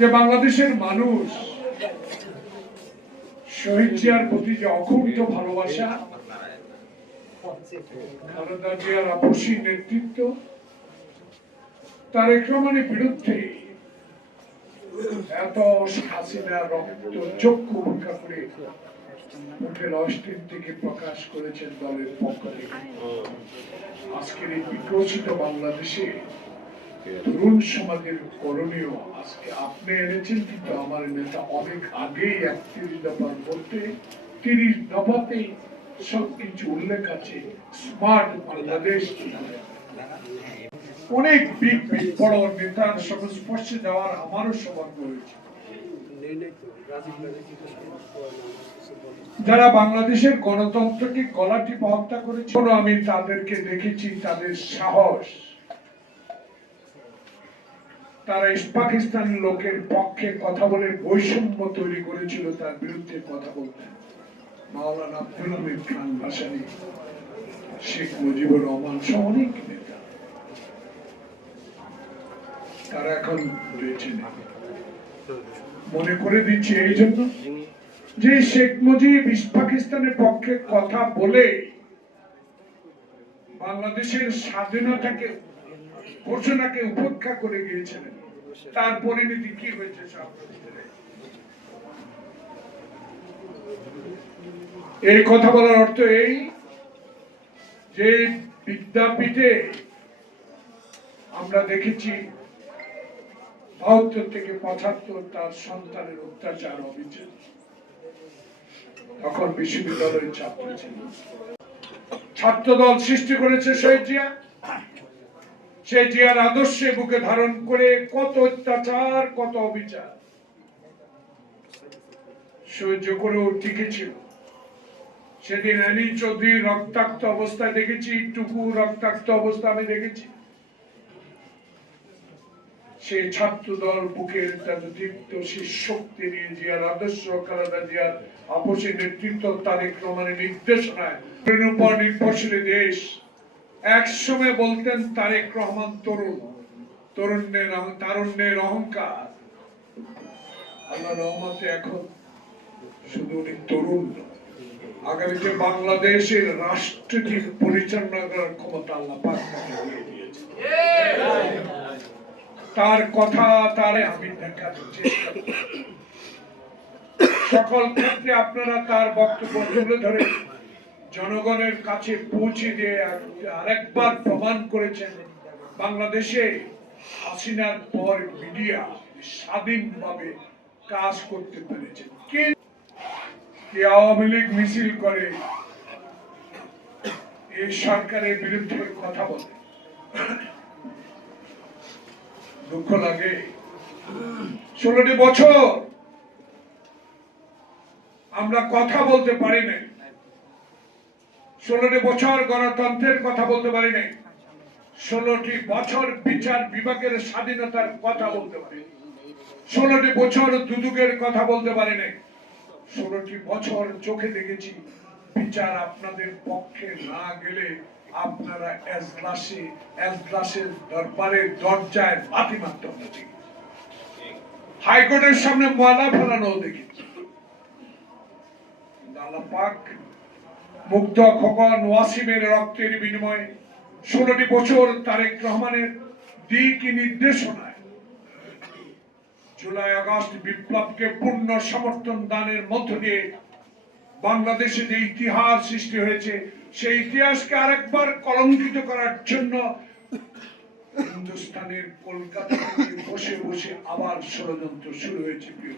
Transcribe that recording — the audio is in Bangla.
যে বাংলাদেশের মানুষ শহীদ জিয়ার প্রতি যে অকুণ্ঠ ভালোবাসা খালেদা জিয়ার আপসী নেতৃত্ব, তার বিরুদ্ধে এত হাসিনা রক্ত চক্ষু উপেক্ষা করে থেকে প্রকাশ করেছেন দলের পক্ষ থেকে। আজকের এই বিকশিত বাংলাদেশে তরুণ সমাজের করণীয়, আজকে আপনি এনেছেন কিন্তু আমার নেতা অনেক আগেই একত্রিশ দফার মধ্যে তিরিশ দফাতেই সবকিছু উল্লেখ আছে, স্মার্ট বাংলাদেশ অনেক বিগ বিগ বড় নেতার সংস্পর্শে যাওয়ার আমারও সৌভাগ্য হয়েছে। যারা বাংলাদেশের গণতন্ত্রকে গলা টিপে হত্যা করেছে আমি তাদেরকে দেখেছি, তাদের সাহস। তারা পাকিস্তানি লোকের পক্ষে কথা বলে বৈষম্য তৈরি করেছিল, তার বিরুদ্ধে কথা বলতেন মাওলানা আব্দুল খান ভাসানী, শেখ মুজিবুর রহমান সহ অনেক নেতা। তারা এখন নেই মনে করে দিচ্ছি এই জন্য যে শেখ মুজিব পাকিস্তানের পক্ষে কথা বলে বাংলাদেশের স্বাধীনতাকে, ঘোষণাকে উপেক্ষা করে গিয়েছিলেন। তার পরিণতি কি হয়েছে এই কথা বলার অর্থ এই যে বিদ্যাপীঠে আমরা দেখেছি বাহাত্তর থেকে পঁচাত্তর তার সন্তানের অত্যাচার অবিচার তখন বিশ্ববিদ্যালয়ের ছাত্র ছিল। ছাত্রদল সৃষ্টি করেছে শহীদ জিয়া। সে জিয়ার আদর্শে বুকে ধারণ করে কত অত্যাচার, কত অবিচার। সহ্য করেও টিকেছিল সেদিন অ্যানি চৌধুরী রক্তাক্ত অবস্থায় দেখেছি, টুকু রক্তাক্ত অবস্থা আমি দেখেছি। সেই ছাত্র দল বুকের তার দীপ্ত সেই শক্তি নিয়ে জিয়ার আদর্শ খালেদা জিয়ার আপসী নেতৃত্ব তারেক রহমানের নির্দেশনায়। নির্ভরশীল দেশ একসময় বলতেন, তারেক রহমান তরুণ, তরুণের তারুণ্যের অহংকার। আল্লাহ রহমতে এখন শুধু উনি তরুণ আগামীতে বাংলাদেশের রাষ্ট্রটি পরিচালনা করার ক্ষমতা আল্লাহ তার কথা তারে আমি দেখার চেষ্টা সকল ক্ষেত্রে আপনারা তার বক্তব্য তুলে ধরে জনগণের কাছে পৌঁছে দিয়ে আরেকবার প্রমাণ করেছেন বাংলাদেশে হাসিনার পর মিডিয়া স্বাধীনভাবে কাজ করতে পেরেছে। কে আওয়ামী লীগ মিছিল করে এই সরকারের বিরুদ্ধে কথা বলে? দুঃখ লাগে। ষোলোটি বছর আমরা কথা বলতে পারি নাই। ষোলোটি বছর গণতন্ত্রের কথা বলতে পারি নাই। ষোলোটি বছর বিচার বিভাগের স্বাধীনতার কথা বলতে পারি ষোলোটি বছর দুদুকের কথা বলতে পারি নাই। ষোলোটি বছর চোখে দেখেছি বিচার আপনাদের পক্ষে না গেলে আপনারা এজলাসে এজলাসের দরবারের দরজায় বাতি মারতে হচ্ছে হাইকোর্টের সামনে ময়লা ফেলানো দেখেছি পাক মুগ্ধ খোকন ওয়াসিমের রক্তের বিনিময়ে বছর তারেক রহমানের দিক নির্দেশনায় জুলাই আগস্ট বিপ্লবকে পূর্ণ সমর্থন দানের মধ্য দিয়ে বাংলাদেশে যে ইতিহাস সৃষ্টি হয়েছে, সেই ইতিহাসকে আরেকবার কলঙ্কিত করার জন্য হিন্দুস্তানের কলকাতা বসে বসে আবার ষড়যন্ত্র শুরু হয়েছে, প্রিয়